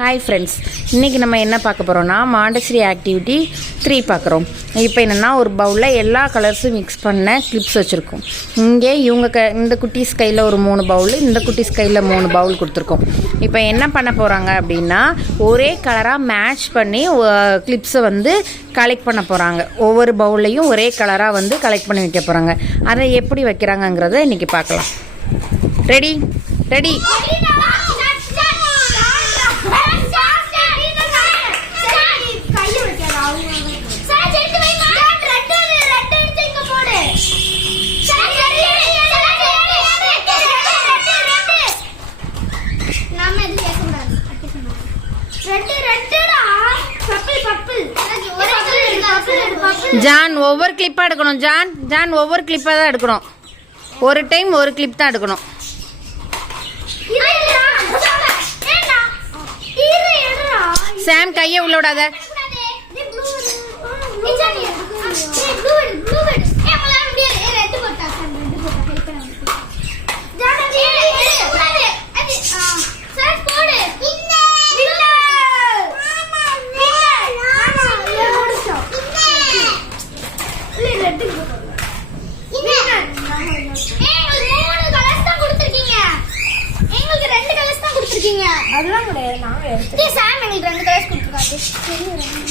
Hi friends, இன்றைக்கி நம்ம என்ன பார்க்க போகிறோம்னா மாண்டசரி ஆக்டிவிட்டி 3 பார்க்குறோம். இப்போ என்னென்னா ஒரு பவுலில் எல்லா கலர்ஸும் மிக்ஸ் பண்ண கிளிப்ஸ் வச்சுருக்கோம். இங்கே இந்த குட்டீஸ் கையில் ஒரு 3 பவுல், இந்த குட்டீஸ் கையில் 3 பவுல் கொடுத்துருக்கோம். இப்போ என்ன பண்ண போகிறாங்க அப்படின்னா ஒரே கலராக மேட்ச் பண்ணி கிளிப்ஸை கலெக்ட் பண்ண போகிறாங்க. ஒவ்வொரு பவுல்லையும் ஒரே கலராக கலெக்ட் பண்ணி வைக்க போகிறாங்க. அதை எப்படி வைக்கிறாங்கங்கிறத இன்றைக்கி பார்க்கலாம். ரெடி ரெடி ஜான் ஒவ்வொரு கிளிப்பாக எடுக்கணும். ஜான் ஒவ்வொரு கிளிப்பாக தான் எடுக்கணும். ஒரு டைம் ஒரு கிளிப் தான் எடுக்கணும். சாம் கையை உள்ள விடாத. அதெல்லாம் கிடையாது. நாங்க சாம் எங்களுக்கு 2 கலர்ஸ் கொடுத்துருக்காங்க.